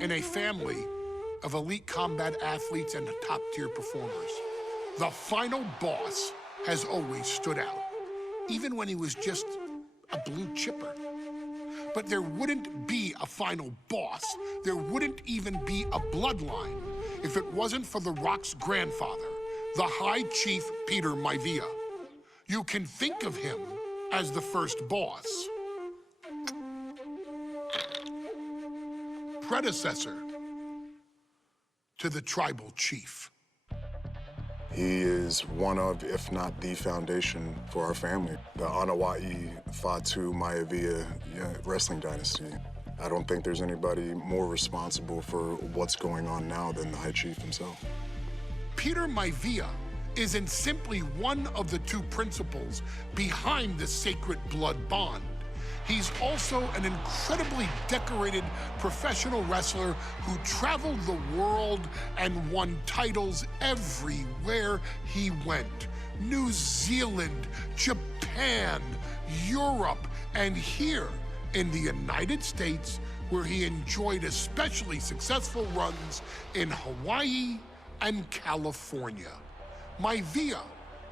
in a family of elite combat athletes and top-tier performers. The final boss has always stood out, even when he was just a blue chipper. But there wouldn't be a final boss, there wouldn't even be a bloodline if it wasn't for The Rock's grandfather, the High Chief Peter Maivia. You can think of him as the first boss. Predecessor to the tribal chief. He is one of, if not the foundation for our family. The Anawa'i Fatu Maivia wrestling dynasty. I don't think there's anybody more responsible for what's going on now than the High Chief himself. Peter Maivia isn't simply one of the two principals behind the sacred blood bond. He's also an incredibly decorated professional wrestler who traveled the world and won titles everywhere he went. New Zealand, Japan, Europe, and here in the United States, where he enjoyed especially successful runs in Hawaii and California. Maivia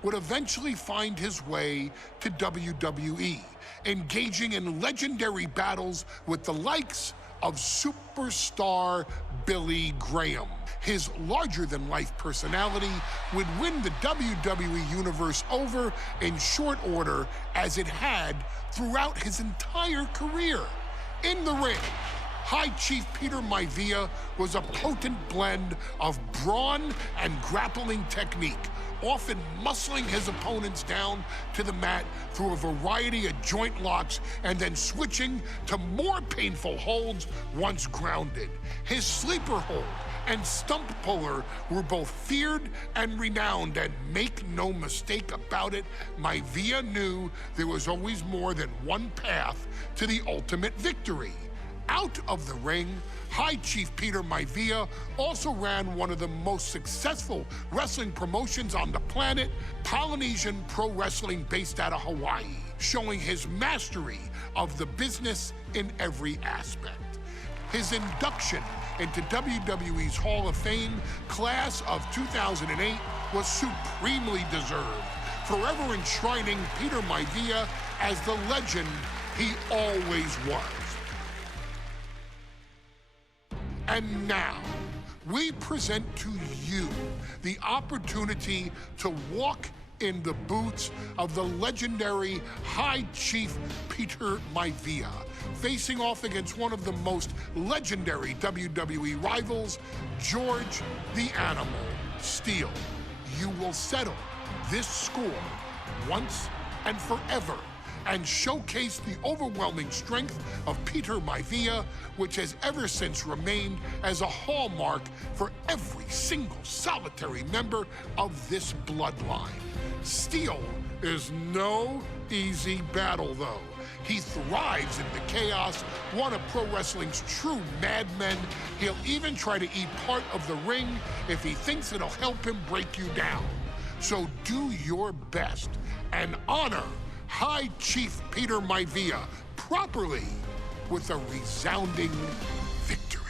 would eventually find his way to WWE, engaging in legendary battles with the likes of superstar Billy Graham. His larger-than-life personality would win the WWE Universe over in short order, as it had throughout his entire career. In the ring, High Chief Peter Maivia was a potent blend of brawn and grappling technique, often muscling his opponents down to the mat through a variety of joint locks and then switching to more painful holds once grounded. His sleeper hold and stump puller were both feared and renowned, and make no mistake about it, Maivia knew there was always more than one path to the ultimate victory. Out of the ring, High Chief Peter Maivia also ran one of the most successful wrestling promotions on the planet, Polynesian Pro Wrestling, based out of Hawaii, showing his mastery of the business in every aspect. His induction into WWE's Hall of Fame class of 2008 was supremely deserved, forever enshrining Peter Maivia as the legend he always was. And now, we present to you the opportunity to walk in the boots of the legendary High Chief Peter Maivia, facing off against one of the most legendary WWE rivals, George the Animal Steele. You will settle this score once and forever, and showcase the overwhelming strength of Peter Maivia, which has ever since remained as a hallmark for every single solitary member of this bloodline. Steele is no easy battle, though. He thrives in the chaos, one of pro wrestling's true madmen. He'll even try to eat part of the ring if he thinks it'll help him break you down. So do your best and honor High Chief Peter Maivia properly with a resounding victory.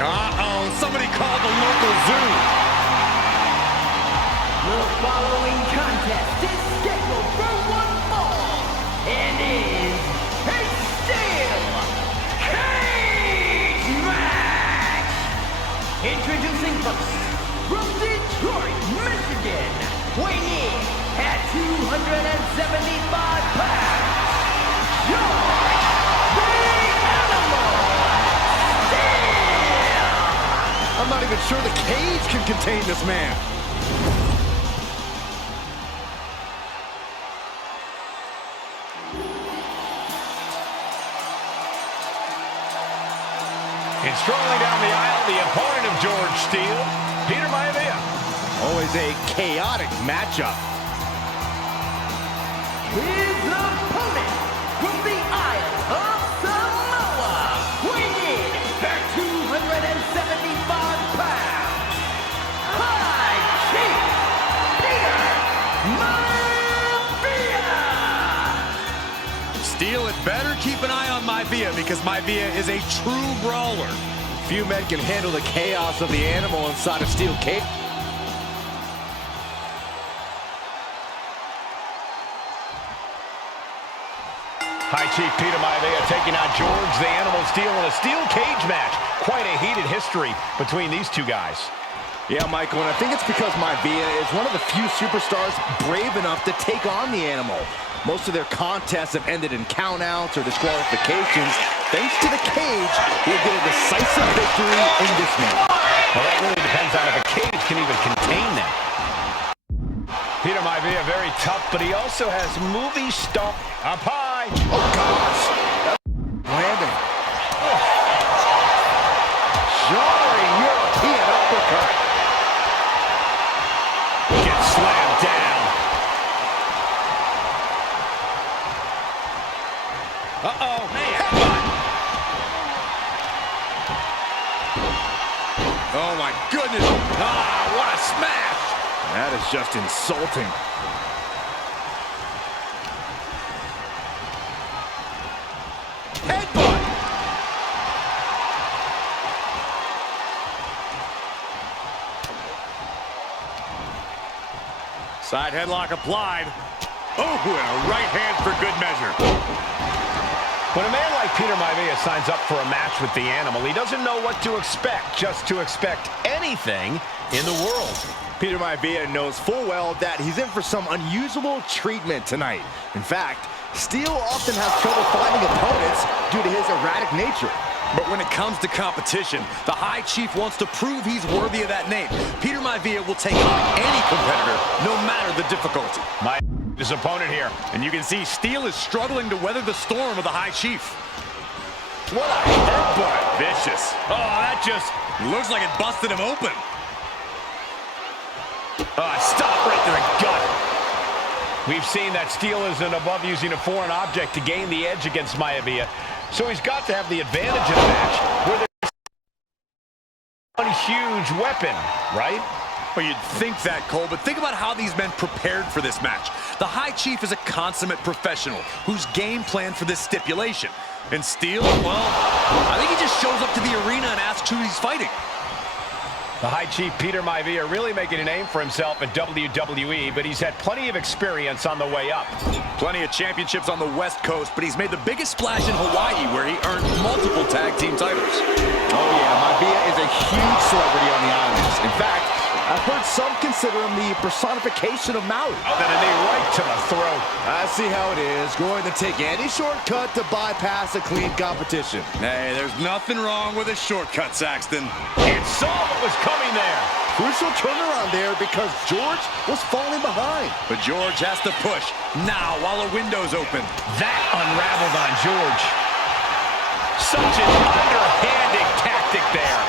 Uh-oh, somebody called the local zoo. The following contest is scheduled for one fall and is a steel cage match. Introducing first, from Detroit, Michigan, weighing in at 275 pounds, George the Animal Steele. I'm not even sure the cage can contain this man. And strolling down the aisle, the opponent of George Steele, Peter Maivia. Always a chaotic matchup. His opponent from the Isle of Samoa, weighing in at 275 pounds, keep an eye on Maivia because Maivia is a true brawler. Few men can handle the chaos of the animal inside a steel cage. High Chief Peter Maivia taking on George the Animal Steel in a steel cage match. Quite a heated history between these two guys. Yeah, Michael, and I think it's because Maivia is one of the few superstars brave enough to take on the Animal. Most of their contests have ended in countouts or disqualifications. Thanks to the cage, he'll get a decisive victory in this match. Well, that really depends on if a cage can even contain them. Peter Maivia very tough, but he also has movie star up high. Oh, gosh. Landing. Oh. Jarring European uppercut. Gets slammed down. Uh-oh. Oh, my goodness. Ah, what a smash. That is just insulting. Headbutt. Side headlock applied. Oh, and a right hand for good measure. When a man like Peter Maivia signs up for a match with the Animal, he doesn't know what to expect, just to expect anything in the world. Peter Maivia knows full well that he's in for some unusual treatment tonight. In fact, Steel often has trouble finding opponents due to his erratic nature. But when it comes to competition, the High Chief wants to prove he's worthy of that name. Peter Maivia will take on any competitor, no matter the difficulty. His opponent here, and you can see Steel is struggling to weather the storm of the High Chief. What a headbutt. Vicious. Oh, that just looks like it busted him open. Stop right to the gut. We've seen that Steel isn't above using a foreign object to gain the edge against Maivia, so he's got to have the advantage in a match where there's one huge weapon, right? Well, you'd think that, Cole, but think about how these men prepared for this match. The High Chief is a consummate professional who's game planned for this stipulation. And Steel, well, I think he just shows up to the arena and asks who he's fighting. The High Chief Peter Maivia really making a name for himself at WWE, but he's had plenty of experience on the way up. Plenty of championships on the West Coast, but he's made the biggest splash in Hawaii, where he earned multiple tag team titles. Oh yeah, Maivia is a huge celebrity on the islands. In fact, I've heard some consider him the personification of Maui. Oh, then a knee right to the throat. I see how it is. Going to take any shortcut to bypass a clean competition. Hey, there's nothing wrong with a shortcut, Saxton. It saw what was coming there. Crucial turnaround there because George was falling behind. But George has to push now while the window's open. That unraveled on George. Such an underhanded tactic there.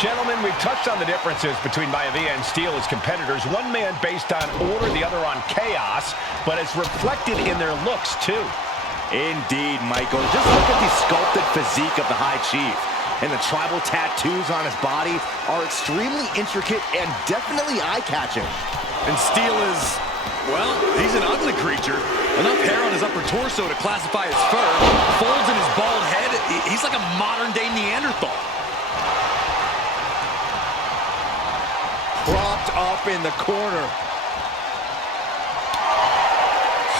Gentlemen, we've touched on the differences between Maivia and Steel as competitors. One man based on order, the other on chaos, but it's reflected in their looks, too. Indeed, Michael. Just look at the sculpted physique of the High Chief. And the tribal tattoos on his body are extremely intricate and definitely eye-catching. And Steel is, well, he's an ugly creature. Enough hair on his upper torso to classify as fur. Folds in his bald head. He's like a modern-day Neanderthal. Propped up in the corner.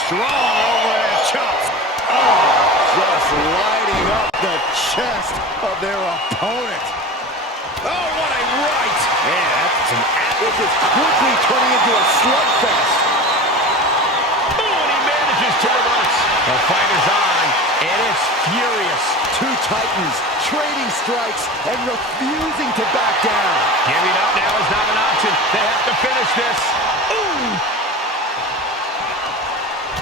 Strong overhead chops. Oh, just lighting up the chest of their opponent. Oh, what a right. Man, that's an this is quickly turning into a slugfest. Oh, and he manages to reverse. The fight is on, and it's furious. Two titans trading strikes and refusing to back down. Giving up now is not an option. They have to finish this. Ooh!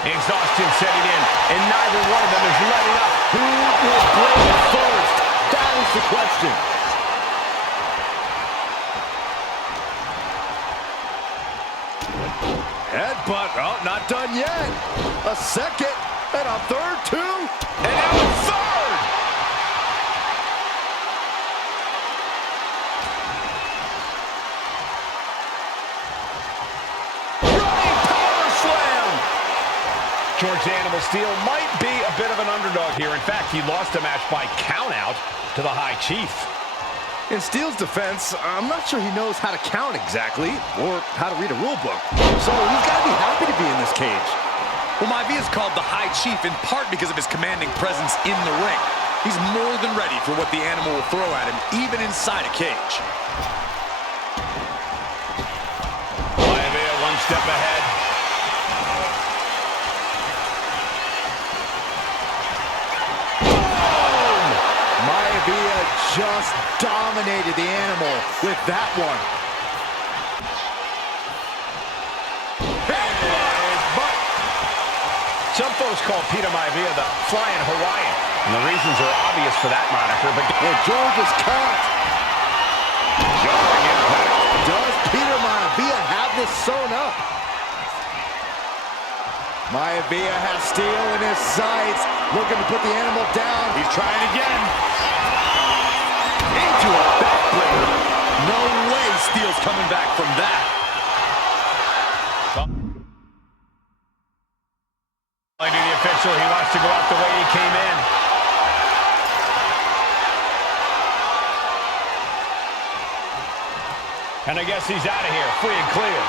Exhaustion setting in, and neither one of them is letting up. Who will break first? That is the question. Headbutt. Oh, not done yet. A second, and a third, too. And now a third. Running power slam. George Animal Steel might be a bit of an an underdog here. In fact, he lost the match by countout to the High Chief. In Steel's defense, I'm not sure he knows how to count exactly, or how to read a rule book. So he's got to be happy to be in this cage. Well, Maivia is called the High Chief in part because of his commanding presence in the ring. He's more than ready for what the animal will throw at him, even inside a cage. Maivia one step ahead. Maivia just dominated the animal with that one. Some folks call Peter Maivia the Flying Hawaiian, and the reasons are obvious for that moniker, but George is caught. jarring impact. Does Peter Maivia have this sewn up? Maivia has Steel in his sights, looking to put the animal down. He's trying again. Into a backbreaker. No way Steel's coming back from that. To the official, he wants to go out the way he came in. And I guess he's out of here, free and clear.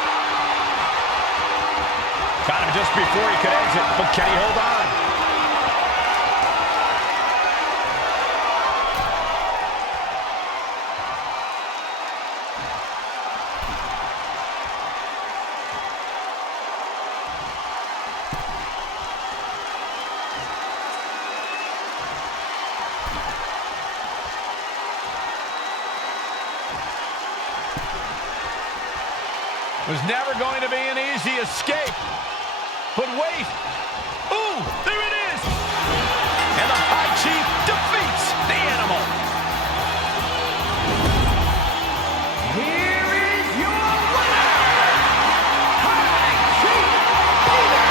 Got him just before he could exit, but can he hold on? It was never going to be an easy escape. But wait. Ooh, there it is. And the High Chief defeats the animal. Here is your winner, High Chief Peter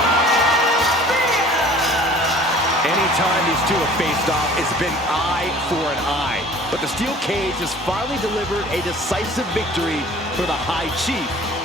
Maivia. Anytime these two have faced off, it's been eye for an eye. But the steel cage has finally delivered a decisive victory for the High Chief.